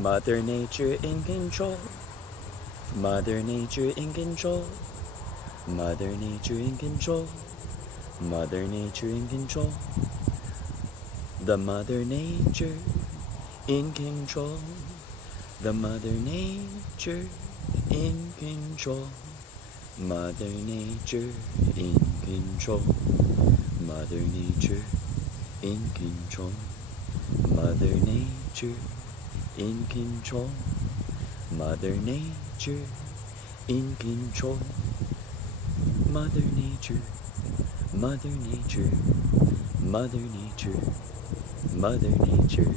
Mother Nature in control. Mother Nature in control. Mother Nature in control. Mother Nature in control. The Mother Nature in control. The Mother Nature in control. Mother Nature in control. Mother Nature in control. Mother Nature in control. Mother Nature in control. Mother Nature, Mother Nature, Mother Nature, Mother Nature.